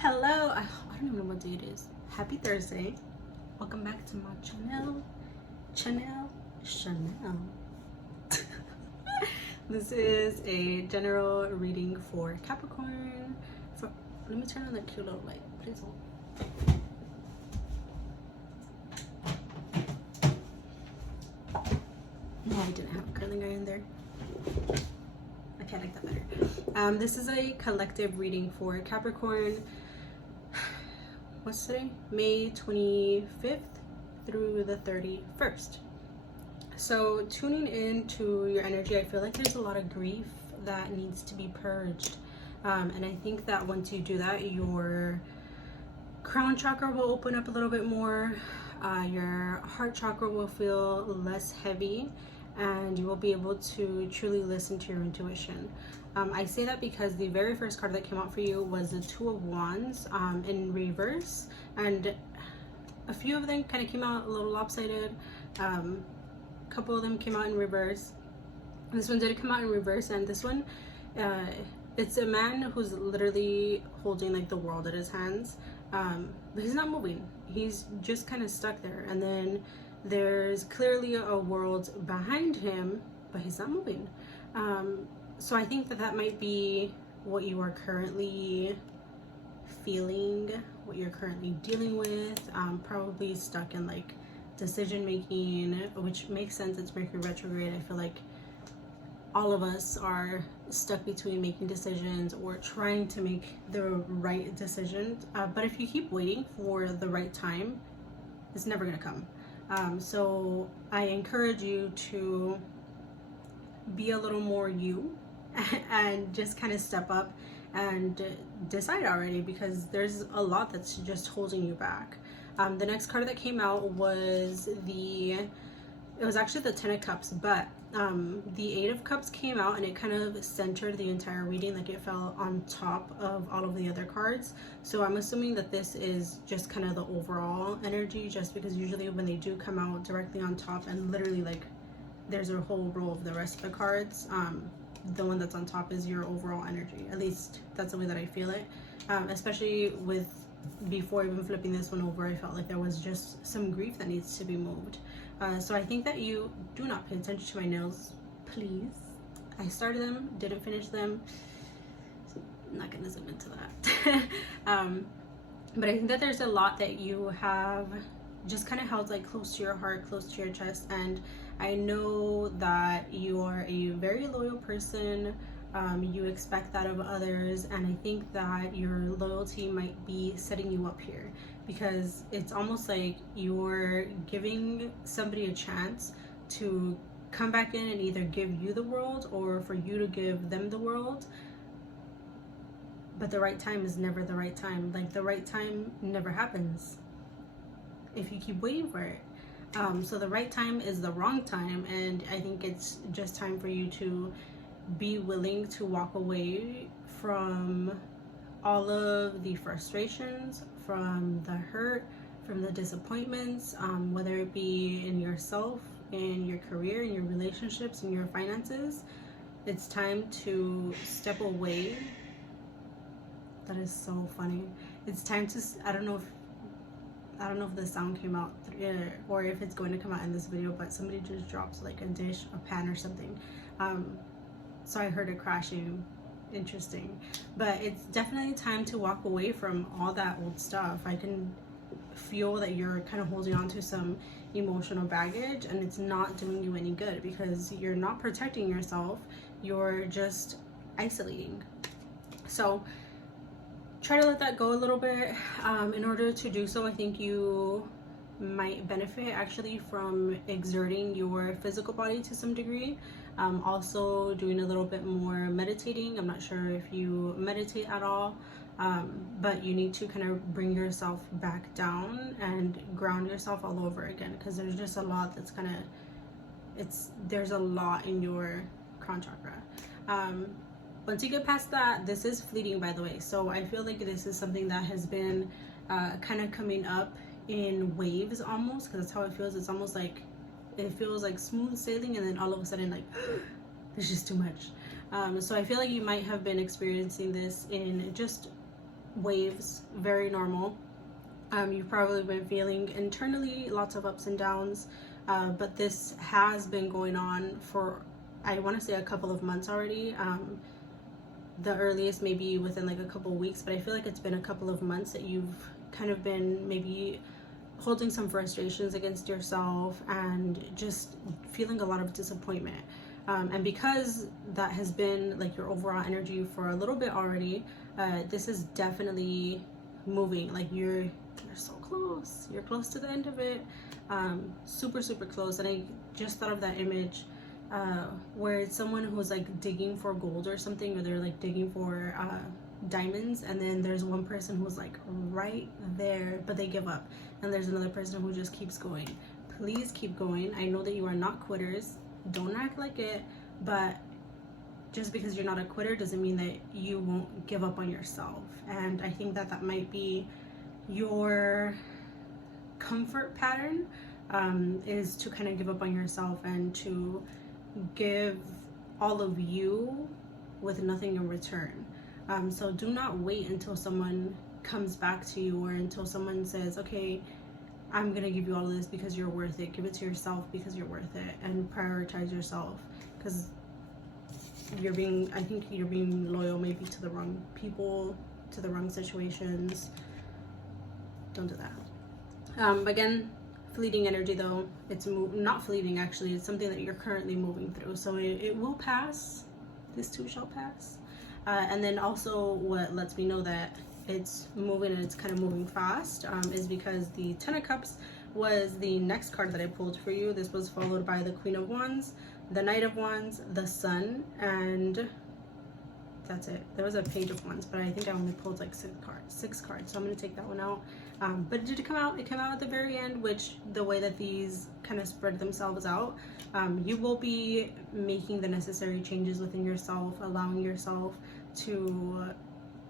Hello, I don't even know what day it is. Happy Thursday. Welcome back to my channel. This is a general reading for Capricorn. Let me turn on that cute little light. Please hold. No, I didn't have a curling iron there. I like that better. This is a collective reading for Capricorn. What's today? May 25th through the 31st. So tuning into your energy, I feel like there's a lot of grief that needs to be purged. And I think that once you do that, your crown chakra will open up a little bit more. Your heart chakra will feel less heavy, and you will be able to truly listen to your intuition. I say that because the very first card that came out for you was the Two of Wands in reverse, and a few of them kind of came out a little lopsided. A couple of them came out in reverse. This one did come out in reverse, and this one, it's a man who's literally holding like the world in his hands, but he's not moving. He's just kind of stuck there, and then there's clearly a world behind him, but he's not moving. So I think that might be what you are currently feeling, what you're currently dealing with. Probably stuck in like decision making, which makes sense. It's Mercury retrograde. I feel like all of us are stuck between making decisions or trying to make the right decisions. But if you keep waiting for the right time, it's never gonna come. So I encourage you to be a little more you and just kind of step up and decide already, because there's a lot that's just holding you back. The next card that came out was it was actually the 10 of Cups, but the 8 of Cups came out and it kind of centered the entire reading, like it fell on top of all of the other cards. So I'm assuming that this is just kind of the overall energy, just because usually when they do come out directly on top and literally like there's a whole row of the rest of the cards, the one that's on top is your overall energy. At least that's the way that I feel it. Especially with before even flipping this one over, I felt like there was just some grief that needs to be moved. So I think that you do not pay attention to my nails, please. I started them, didn't finish them. I'm not gonna zoom into that. But I think that there's a lot that you have just kind of held like close to your heart, close to your chest, and I know that you are a very loyal person. You expect that of others, and I think that your loyalty might be setting you up here, because it's almost like you're giving somebody a chance to come back in and either give you the world or for you to give them the world, but the right time is never the right time. Like the right time never happens if you keep waiting for it. So the right time is the wrong time, and I think it's just time for you to be willing to walk away from all of the frustrations, from the hurt, from the disappointments, whether it be in yourself, in your career, in your relationships, in your finances. It's time to step away. That is so funny. It's time to, I don't know if the sound came out or if it's going to come out in this video, but somebody just dropped like a dish, a pan or something. So I heard it crashing. Interesting. But it's definitely time to walk away from all that old stuff. I can feel that you're kind of holding on to some emotional baggage, and it's not doing you any good, because you're not protecting yourself. You're just isolating. So try to let that go a little bit. In order to do so, I think you might benefit actually from exerting your physical body to some degree. Also doing a little bit more meditating. I'm not sure if you meditate at all, but you need to kind of bring yourself back down and ground yourself all over again, because there's just a lot that's kind of, there's a lot in your crown chakra. Once you get past that, this is fleeting, by the way. So I feel like this is something that has been kind of coming up in waves almost, because that's how it feels. It's almost like it feels like smooth sailing, and then all of a sudden like there's just too much. So I feel like you might have been experiencing this in just waves, very normal. You've probably been feeling internally lots of ups and downs, but this has been going on for, I want to say, a couple of months already. The earliest maybe within like a couple of weeks, but I feel like it's been a couple of months that you've kind of been maybe holding some frustrations against yourself and just feeling a lot of disappointment. And because that has been like your overall energy for a little bit already, this is definitely moving. Like you're so close. You're close to the end of it. Super, super close. And I just thought of that image where it's someone who's like digging for gold or something, or they're like digging for diamonds, and then there's one person who's like right there, but they give up, and there's another person who just keeps going. Please keep going. I know that you are not quitters. Don't act like it, but just because you're not a quitter doesn't mean that you won't give up on yourself. And I think that that might be your comfort pattern, is to kind of give up on yourself and to give all of you with nothing in return. So do not wait until someone comes back to you, or until someone says, okay, I'm gonna give you all of this because you're worth it. Give it to yourself because you're worth it, and prioritize yourself, because I think you're being loyal maybe to the wrong people, to the wrong situations. Don't do that. Again, fleeting energy though. It's not fleeting, actually. It's something that you're currently moving through. So it will pass. This too shall pass. And then also what lets me know that it's moving, and it's kind of moving fast, is because the Ten of Cups was the next card that I pulled for you. This was followed by the Queen of Wands, the Knight of Wands, the Sun, and that's it. There was a Page of Wands, but I think I only pulled like six cards, so I'm going to take that one out. But did it come out? It came out at the very end, which the way that these kind of spread themselves out, you will be making the necessary changes within yourself, allowing yourself to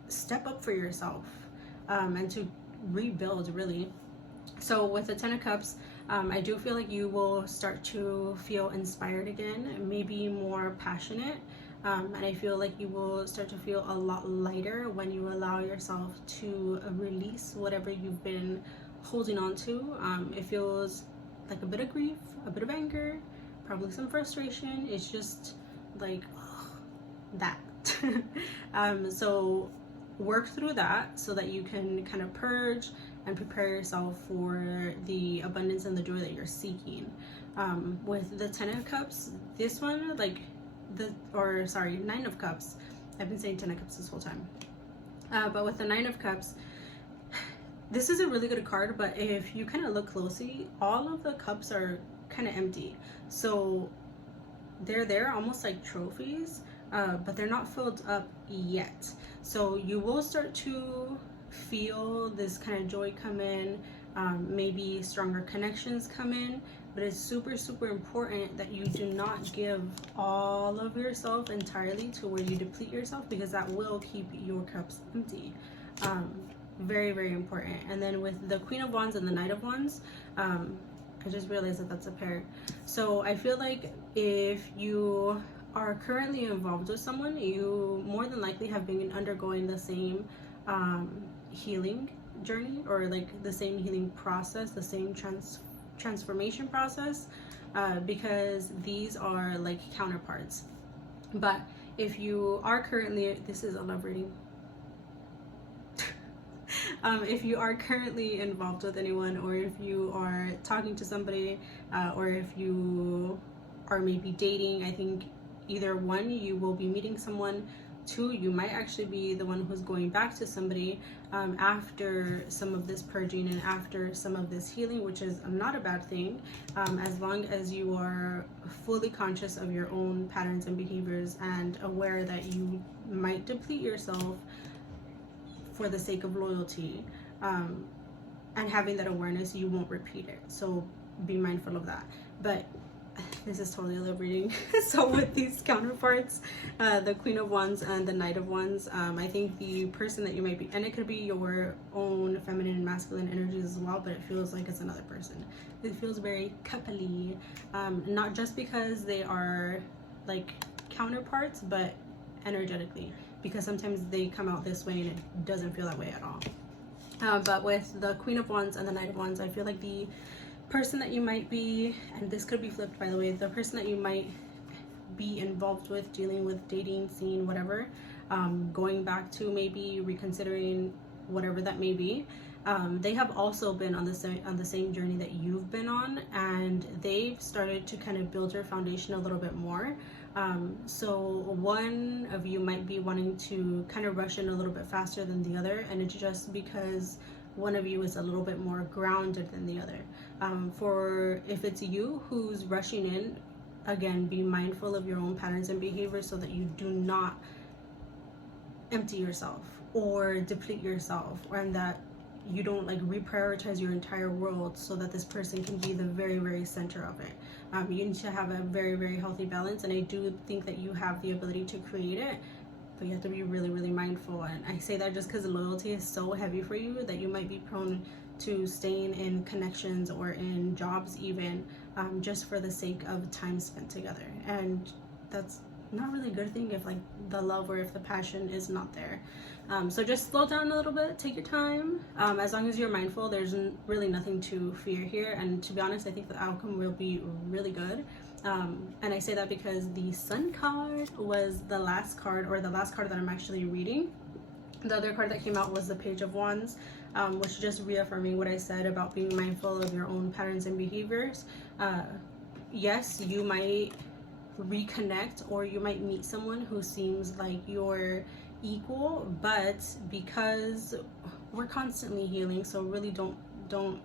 step up for yourself, and to rebuild, really. So with the Ten of Cups, I do feel like you will start to feel inspired again, maybe more passionate, and I feel like you will start to feel a lot lighter when you allow yourself to release whatever you've been holding on to. It feels like a bit of grief, a bit of anger, probably some frustration. It's just like that. So work through that so that you can kind of purge and prepare yourself for the abundance and the joy that you're seeking. With the Ten of Cups, this one, like Nine of Cups. I've been saying Ten of Cups this whole time. But with the Nine of Cups, this is a really good card, but if you kind of look closely, all of the cups are kind of empty. So they're there almost like trophies, but they're not filled up yet. So you will start to feel this kind of joy come in, maybe stronger connections come in, but it's super, super important that you do not give all of yourself entirely to where you deplete yourself, because that will keep your cups empty. Very, very important. And then with the Queen of Wands and the Knight of Wands, I just realized that that's a pair. So I feel like if you are currently involved with someone, you more than likely have been undergoing the same healing journey, or like the same healing process, the same transformation process, because these are like counterparts. But if you are currently, this is a love reading. If you are currently involved with anyone, or if you are talking to somebody, or if you are maybe dating, I think either one, you will be meeting someone. Two, you might actually be the one who's going back to somebody after some of this purging and after some of this healing, which is not a bad thing, as long as you are fully conscious of your own patterns and behaviors and aware that you might deplete yourself for the sake of loyalty, and having that awareness, you won't repeat it. So be mindful of that. But this is totally a love reading. So with these counterparts, the Queen of Wands and the Knight of Wands, I think the person that you might be, and it could be your own feminine and masculine energies as well, but it feels like it's another person. It feels very coupley, not just because they are like counterparts, but energetically. because sometimes they come out this way and it doesn't feel that way at all. But with the Queen of Wands and the Knight of Wands, I feel like the person that you might be, and this could be flipped by the way, the person that you might be involved with, dealing with, dating, seeing, whatever, going back to, maybe reconsidering, whatever that may be, they have also been on the same journey that you've been on, and they've started to kind of build your foundation a little bit more. So one of you might be wanting to kind of rush in a little bit faster than the other, and it's just because one of you is a little bit more grounded than the other. For if it's you who's rushing in, again, be mindful of your own patterns and behaviors so that you do not empty yourself or deplete yourself, and that you don't like reprioritize your entire world so that this person can be the very, very center of it. You need to have a very, very healthy balance, and I do think that you have the ability to create it, but you have to be really, really mindful. And I say that just because loyalty is so heavy for you that you might be prone to staying in connections or in jobs even, just for the sake of time spent together, and that's not really a good thing if like the love or if the passion is not there. So just slow down a little bit, take your time. As long as you're mindful, there's really nothing to fear here, and to be honest, I think the outcome will be really good. And I say that because the Sun card was the last card, or the last card that I'm actually reading. The other card that came out was the Page of Wands, which is just reaffirming what I said about being mindful of your own patterns and behaviors. Yes, you might reconnect, or you might meet someone who seems like your equal, but because we're constantly healing, so really don't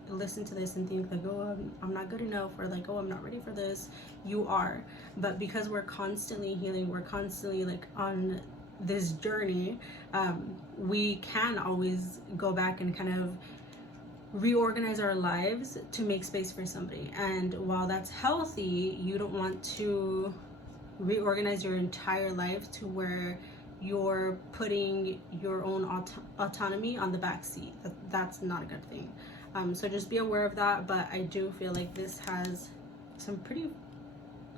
listen to this and think like, oh, I'm not good enough, or like, oh, I'm not ready for this. You are. But because we're constantly healing, we're constantly like on this journey, we can always go back and kind of reorganize our lives to make space for somebody. And while that's healthy, you don't want to reorganize your entire life to where you're putting your own autonomy on the back seat. That's not a good thing. So just be aware of that. But I do feel like this has some pretty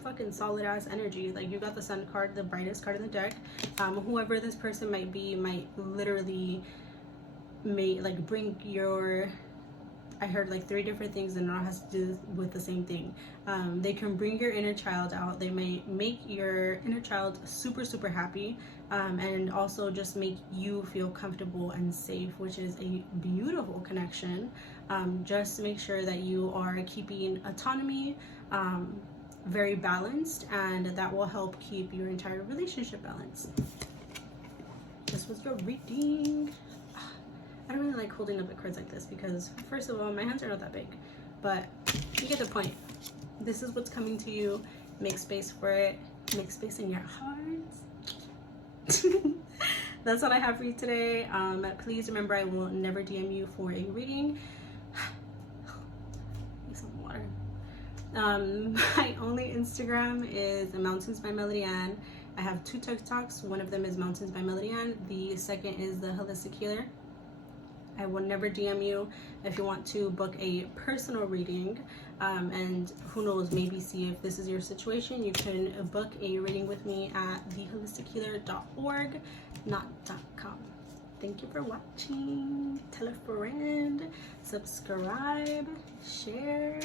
fucking solid ass energy. Like, you got the Sun card, the brightest card in the deck. Whoever this person might be might literally like bring your, I heard like 3 different things, and it all has to do with the same thing. They can bring your inner child out. They might make your inner child super, super happy, and also just make you feel comfortable and safe, which is a beautiful connection. Just make sure that you are keeping autonomy very balanced, and that will help keep your entire relationship balanced. This was your reading. I don't really like holding up the cards like this because, first of all, my hands are not that big, but you get the point. This is what's coming to you. Make space for it. Make space in your hearts. That's what I have for you today. Please remember, I will never DM you for a reading. Need some water. My only Instagram is Mountains by Melody Ann. I have 2 TikToks. One of them is Mountains by Melody Ann. The second is the Holistic Healer. I will never DM you if you want to book a personal reading, and who knows, maybe see if this is your situation. You can book a reading with me at theholistichealer.org, not .com. Thank you for watching. Tell a friend, subscribe, share.